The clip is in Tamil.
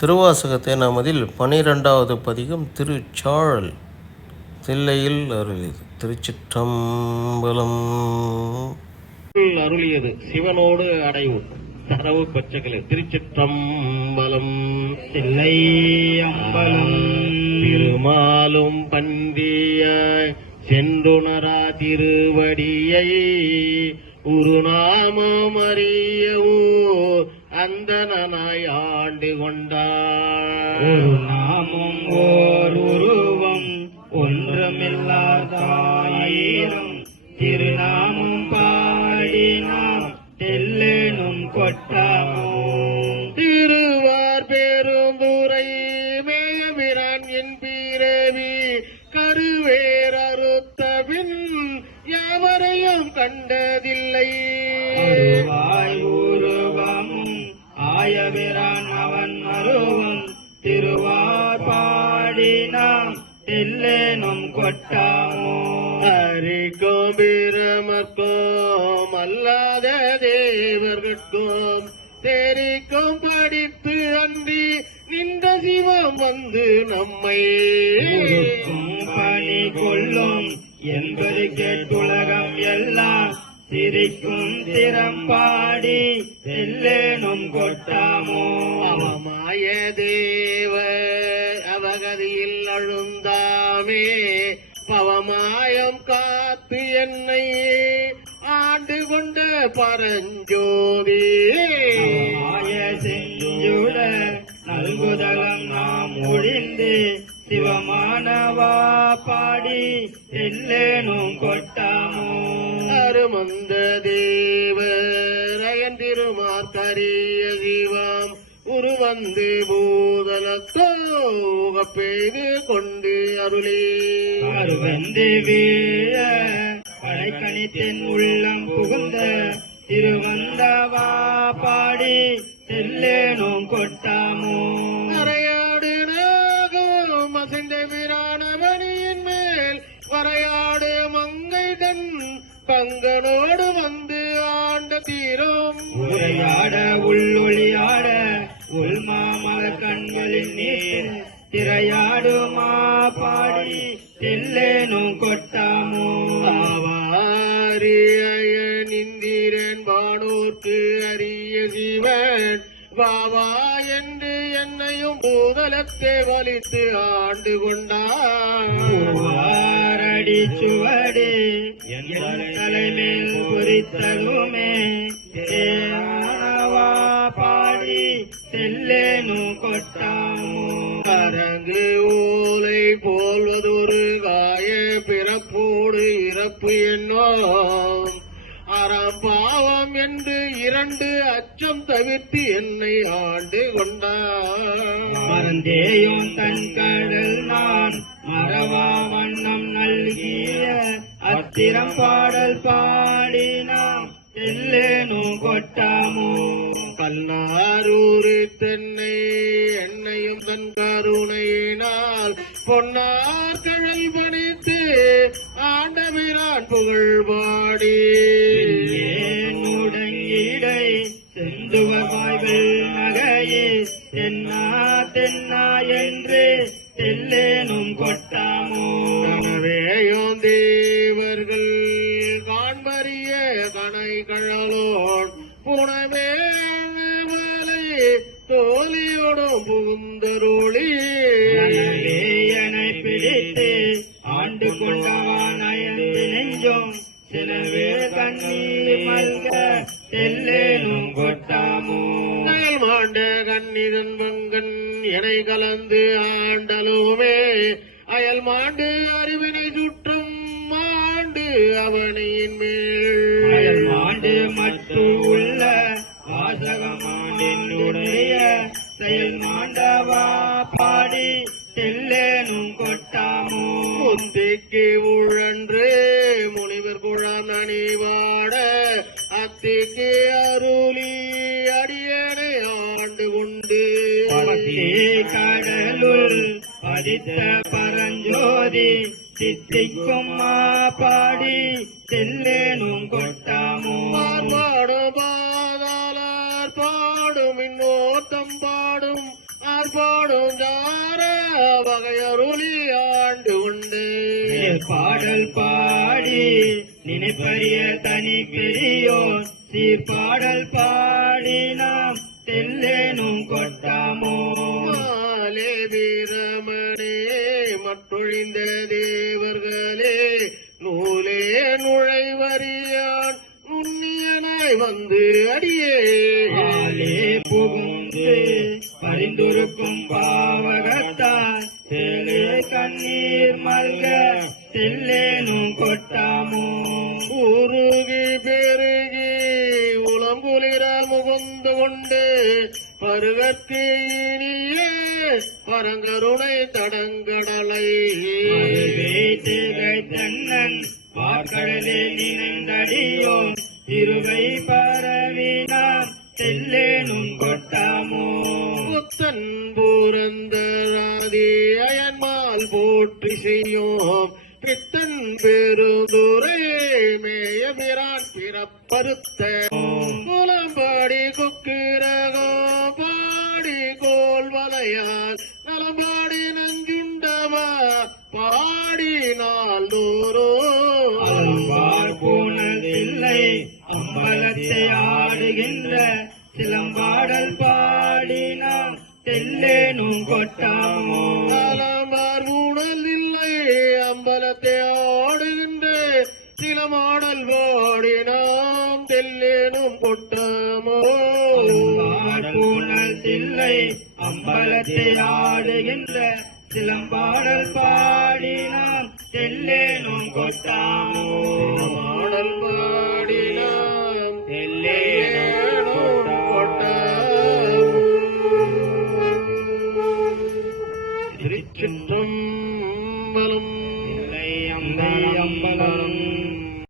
திருவாசகத்தை நமதில் பனிரெண்டாவது பதிகம் திருச்சாழல் தில்லையில் அருளியது. திருச்சிற்றம்பலம். அருளியது சிவனோடு அடைவு. தரவு பச்சைகளை திருச்சிற்றம்பலம் தில்லை அம்பலம் திருமாலும் பந்தியாய் சென்றுணரா திருவடியை உருநாமம் அறியவும் அந்தனாய் ஆண்டு ஒரு கொண்டார் நாமம் ஓர் உருவம் ஒன்றுமில்லாதாயிரம் திருநாமம் பாடினாம் தெல்லேனும் கொட்டாமோ திருவார் பெருந்துரை மேயபிரான் என் பிறவி கருவேர் யாவரையும் கண்டதில்லை. ஆயபிரான் அவன் அருவம் திருவார் பாடினாம். தெல்லேனும் கொட்டாமோ? ஹரிக்கும் பிரமக்கும் அல்லாத தேவர்கட்கும். தெரிக்கும் படித்து அன்றி நின்ற சிவம் வந்து நம்மை பணி கொள்ளும். என்பது கேட்டுலகம் எல்லாம். சிரிக்கும் திறம்பாடி செல்லேனும் கொட்டாமோ? அவமாய தேவ அவகதியில் அழுந்தாமே பவமாயம் காத்து என்னை ஆண்டு கொண்ட பரஞ்சோதி. செஞ்சுட நல்குதலம் நாம் ஒழிந்து சிவமானவா பாடி செல்லேனும் கொட்டாமோ? அருமந்த தேவரயன் திருமார்கரிய ஜீவாம். உருவந்து பூதலத்தோக பெய்து கொண்டு அருளே. அருவந்து வீழ படைக்கணித்தின் உள்ளம் புகுந்த திருவந்தவா பாடி செல்லேனும் கொட்ட திரையாடுமா பாடி செல்லேனும் கொட்டாமோ? ஆவாரிய நிந்திரன் வானோர்க்கு அரிய சிவன் வாவா என்று என்னையும் பூதலத்தை வலித்து ஆண்டு கொண்டாடி சுவடே என் தலைமையில் குறித்தலுமே தேவனவா இறப்பு என்னோம். அறம்பாவம் என்று இரண்டு அச்சம் தவிர்த்து என்னை ஆண்டு கொண்டான் மறந்தேயும் தன் கடல் நான் மறவா வண்ணம் நல்கிய அத்திரம் பாடல் பாடினாம். செல்லேனும் கொட்டாமோ. கல்லாரூரு தென்னை என்னையும் தன் கருணையினால் பொன்னார் கழல் பணித்து ஆண்டவிரான் புகழ் பாடி ஏனுடங்கிடை செந்துவர் வாய்கள் நகையே. தென்னா தென்னா என்று தெல்லேனும் கொட்டாமோ? கனவேயும் தேவர்கள் காண்பறிய கனை கழலோன் புனமே மலை தோழியோடும் புகுந்தருளி கண்ணிதன் பங்கன் எனை கலந்து ஆண்டலுமே. அயல் மாண்டு அறிவினை சுற்றும் மாண்டு அவனியின் அயல் மேல் மாண்டு மற்ற உள்ள வாசகமாண்டினுடைய செயல் மாண்டவா பாடி தெல்லேனும் கொட்டாமோ. முந்திக்கு உழன்று பத்தி கடலுள் பதித்த பரஞ்சோதி சித்திக்கும் பாடி செல்லேனும் கொட்டாமோ. பாடும் பாதாளார் பாடும் இன்னோத்தம் பாடும் பாடும் தார வகையருளி ஆண்டு உண்டு. பாடல் பாடி நினைப்பறிய தனி பெரியோர் சீர்பாடல் பாடி நாம் தெல்லேனும் கொட்டாமோ. வீரமணே மற்றொழிந்த தேவர்களே நூலே நுழைவறியான் நுண்ணியனாய் வந்து அடியே. புகுந்து பரிந்துருக்கும் பாவகத்தான் சேலே கண்ணீர் மல்க தெல்லேனும் கொட்டாமோ? உருகி திகை தன்னன் வார்கடலே நினைந்தடியோம். திருகை பரவினாம் தெல்லேனும் கொட்டாமோ. புத்தன் பூரந்தராதி அயன்மால் போற்றி செய்யோம் பித்தன் பெருதுரை மேயபிரான் பிறப்பருத்த கோல் வலையால் நலம்பாடி நஞ்சுண்டவா பாடி நாள் தோறோ அலம்பார் போனதில்லை அம்பலத்தை ஆடுகின்ற சிலம்பாடல் பாடினாம் தெல்லேனும் கொட்டாமோ. காலம்பார் ஊழல் இல்லை அம்பலத்தை ஆடுகின்ற சில மாடல் பாடி நாம் தெல்லேனும் கொட்டாமோ. பூனல் தில்லை அம்பலத்தை ஆடுகின்ற சிலம்பாடல் பாடினான். செல்லேனும் கொட்டாமோ. பாடல் பாடி